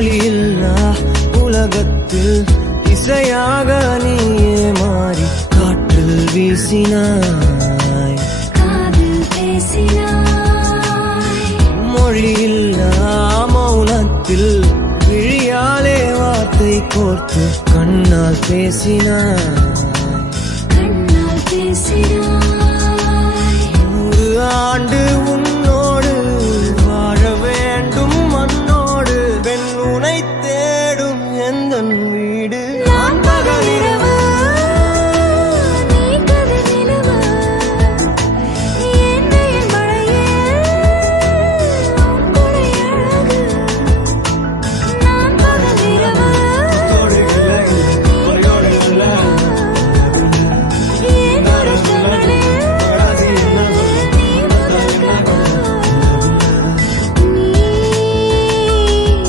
மொழியில்லா உலகத்தில் இசையாக நீயே மாறி காற்றில் வீசினாய். பேசினாய். மொழியில்லா மௌனத்தில் விழியாலே வார்த்தை கோர்த்து கண்ணால் பேசினாய். பேசினாய். and we